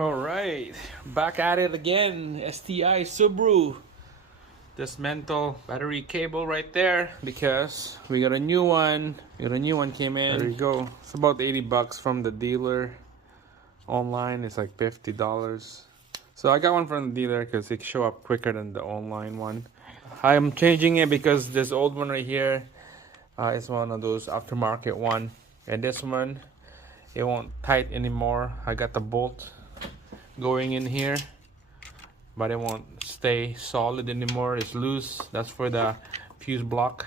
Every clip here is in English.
All right, back at it again. STI Subaru. Dismantle battery cable right there because we got a new one. Came in. There you go. It's about 80 bucks from the dealer. Online it's like $50. So I got one from the dealer because it show up quicker than the online one. I'm changing it because this old one right here is one of those aftermarket one, and this one it won't tight anymore. I got the bolt going in here, but it won't stay solid anymore. It's loose. That's for the fuse block.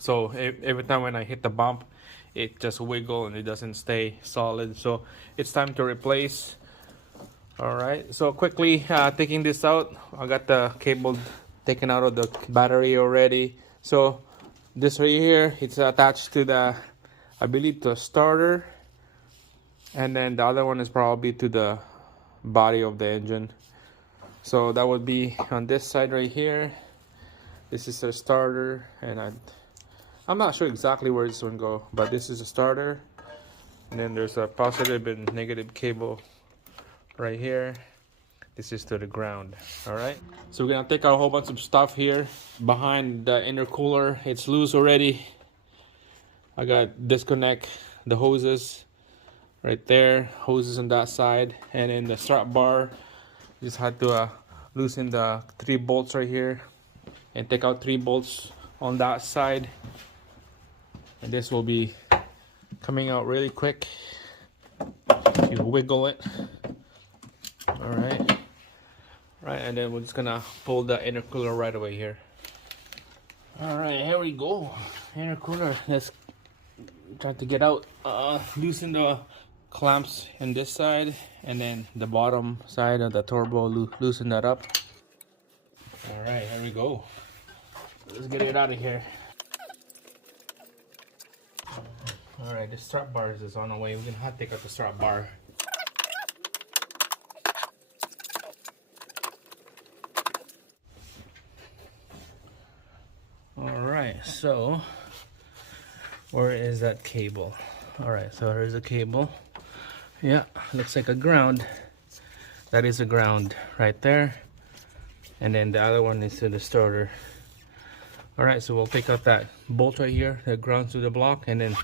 So every time when I hit the bump, it just wiggle and it doesn't stay solid. So it's time to replace. All right, so quickly taking this out. I got the cable taken out of the battery already. So this right here, it's attached to the, I believe, the starter, and then the other one is probably to the body of the engine. So that would be on this side right here. This is the starter, and I'm not sure exactly where this one go, but this is a starter, and then there's a positive and negative cable right here. This is to the ground. All right, so we're gonna take out a whole bunch of stuff here behind the intercooler. It's loose already. I got disconnect the hoses right there, hoses on that side, and then the strap bar. Just had to loosen the 3 bolts right here and take out 3 bolts on that side, and this will be coming out really quick. You wiggle it. All right, and then we're just gonna pull the intercooler right away here. All right, here we go. Intercooler. Let's try to get out. Loosen the clamps on this side, and then the bottom side of the turbo, loosen that up. All right, here we go. Let's get it out of here. All right, the strap bar is on the way. We're gonna have to take out the strap bar. All right, so where is that cable? All right, so here's a cable. Yeah, looks like a ground. That is a ground right there, and then the other one is to the starter. All right, so we'll take out that bolt right here that grounds to the block, and then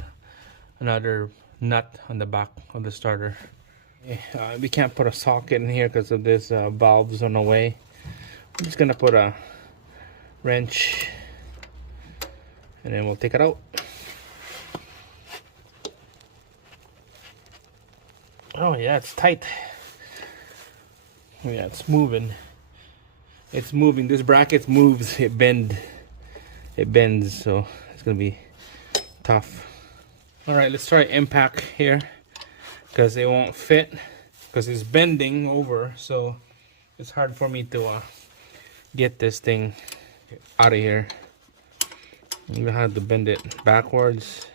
another nut on the back of the starter. We can't put a socket in here because of this valves on the way. I'm just gonna put a wrench, and then we'll take it out. Oh yeah, it's tight. Oh yeah, it's moving. It's moving. This bracket moves. It bends, so it's gonna be tough. All right, let's try impact here because it won't fit because it's bending over, so it's hard for me to get this thing out of here. I'm gonna have to bend it backwards.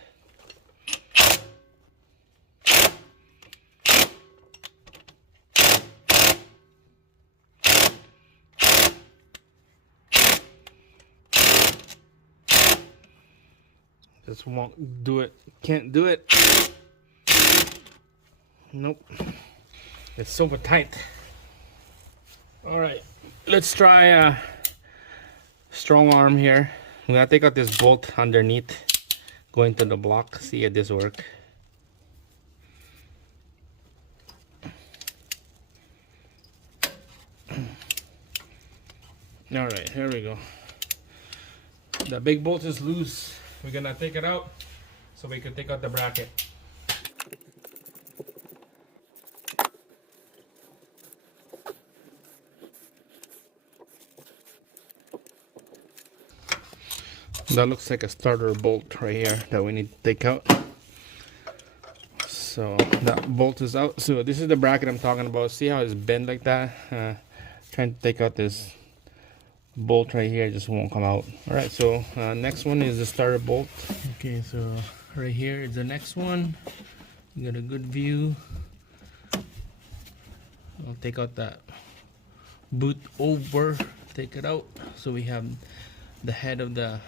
Just won't do it. Can't do it. Nope. It's super tight. All right, let's try a strong arm here. I'm gonna take out this bolt underneath, go into the block, see if this works. All right, here we go. The big bolt is loose. We're gonna take it out so we can take out the bracket. That looks like a starter bolt right here that we need to take out. So that bolt is out. So this is the bracket I'm talking about. See how it's bent like that? Trying to take out this bolt right here, just won't come out. All right, so next one is the starter bolt. Okay, so right here is the next one. You got a good view. I'll take out that boot over, take it out, so we have the head of the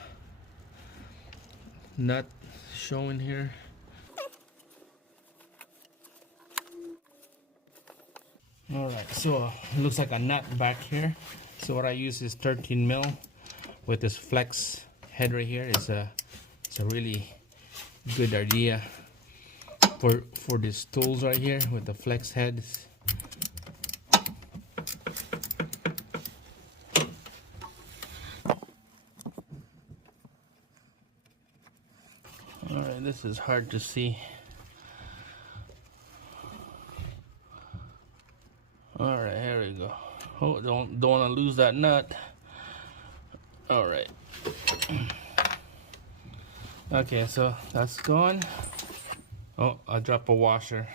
nut showing here. All right, so it looks like a nut back here. So what I use is 13 mil with this flex head right here. It's a really good idea for these tools right here with the flex heads. All right, this is hard to see. All right, here we go. Oh, don't want to lose that nut. All right. Okay, so that's gone. Oh, I dropped a washer.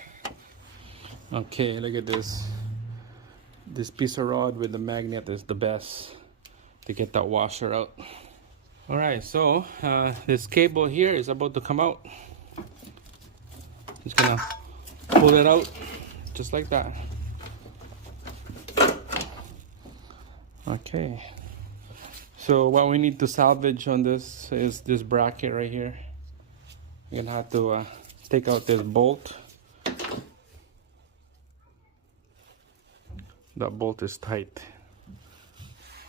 Okay, look at this. This piece of rod with the magnet is the best to get that washer out. All right, so this cable here is about to come out. Just gonna pull it out just like that. Okay, so what we need to salvage on this is this bracket right here. You're gonna have to take out this bolt. That bolt is tight.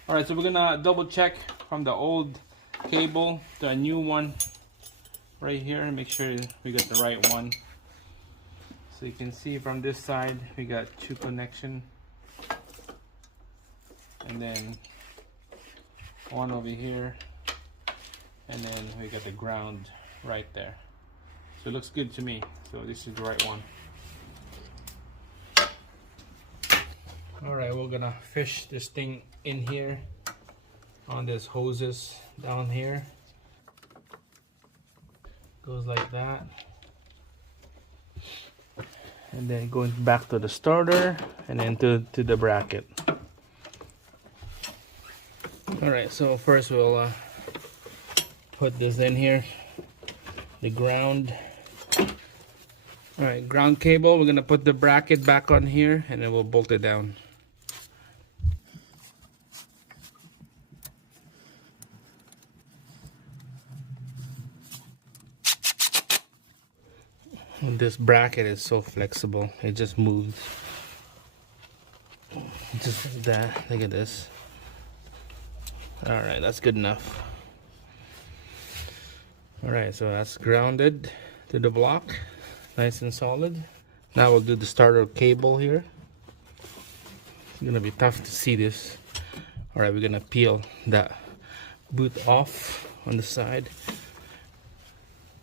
All right, so we're gonna double check from the old cable to a new one right here and make sure we got the right one. So you can see from this side we got 2 connection, and then one over here, and then we got the ground right there. So it looks good to me. So this is the right one. All right, we're gonna fish this thing in here on these hoses down here. Goes like that, and then going back to the starter, and then to the bracket. All right, so first we'll put this in here, the ground. All right, ground cable, we're gonna put the bracket back on here, and then we'll bolt it down. This bracket is so flexible, it just moves. Just like that, look at this. All right, that's good enough. All right, so that's grounded to the block, nice and solid. Now we'll do the starter cable here. It's gonna be tough to see this. All right, we're gonna peel that boot off on the side.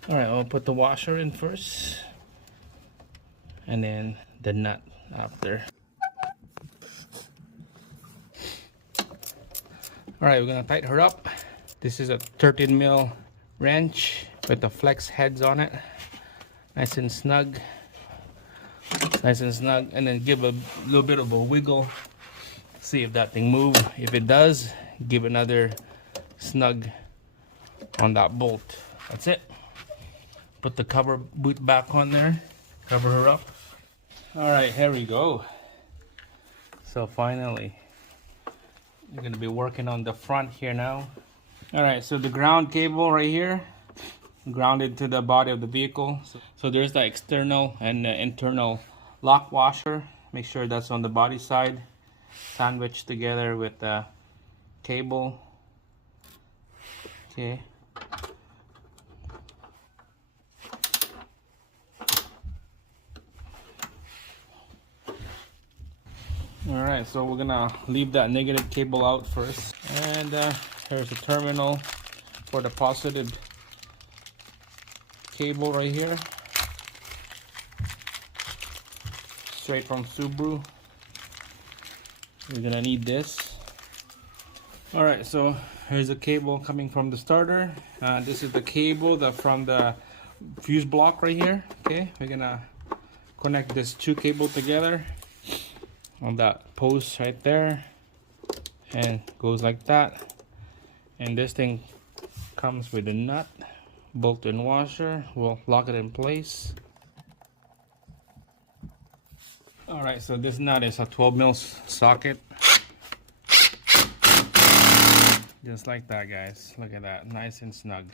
All right, I'll put the washer in first, and then the nut after. All right, we're gonna tighten her up. This is a 13 mil wrench with the flex heads on it. Nice and snug. Nice and snug, and then give a little bit of a wiggle. See if that thing moves. If it does, give another snug on that bolt. That's it. Put the cover boot back on there. Cover her up. All right, here we go. So finally, we're gonna be working on the front here now. All right, so the ground cable right here, grounded to the body of the vehicle. So there's the external and the internal lock washer. Make sure that's on the body side, sandwiched together with the cable. Okay. All right, so we're gonna leave that negative cable out first, and here's the terminal for the positive cable right here, straight from Subaru. We're gonna need this. All right, so here's the cable coming from the starter. This is the cable from the fuse block right here. Okay, we're gonna connect this 2 cable together on that post right there, and goes like that. And this thing comes with a nut, bolt and washer. We'll lock it in place. All right, so this nut is a 12 mil socket, just like that, guys. Look at that, nice and snug.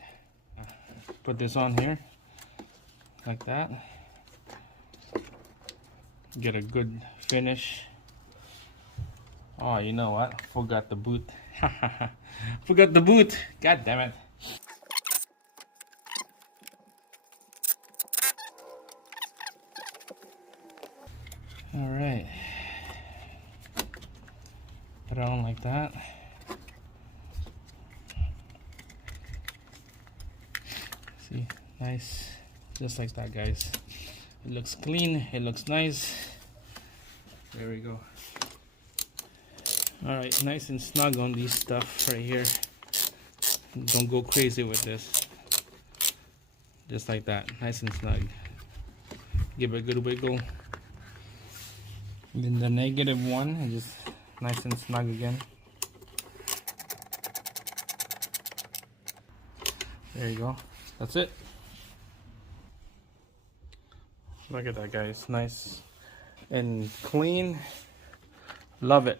Put this on here like that, get a good finish Oh, you know what? Forgot the boot. Forgot the boot. God damn it. All right. Put it on like that. See, nice. Just like that, guys. It looks clean. It looks nice. There we go. All right, nice and snug on these stuff right here. Don't go crazy with this. Just like that, nice and snug. Give it a good wiggle. Then the negative one, and just nice and snug again. There you go. That's it. Look at that, guys. Nice and clean. Love it.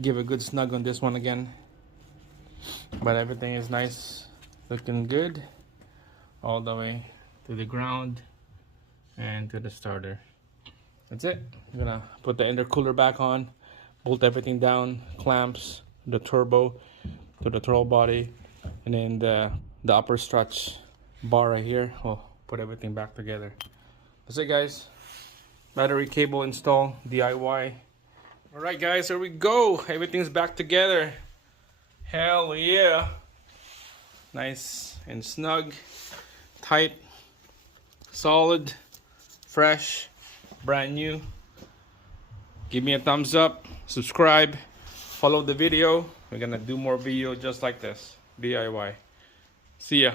Give a good snug on this one again. But everything is nice, looking good all the way to the ground and to the starter. That's it. I'm gonna put the intercooler back on, bolt everything down, clamps, the turbo to the throttle body, and then the upper strut bar right here. I'll put everything back together. That's it, guys. Battery cable install, DIY. All right, guys, here we go. Everything's back together. Hell yeah. Nice and snug, tight, solid, fresh, brand new. Give me a thumbs up, subscribe, follow the video. We're gonna do more video just like this, DIY. See ya.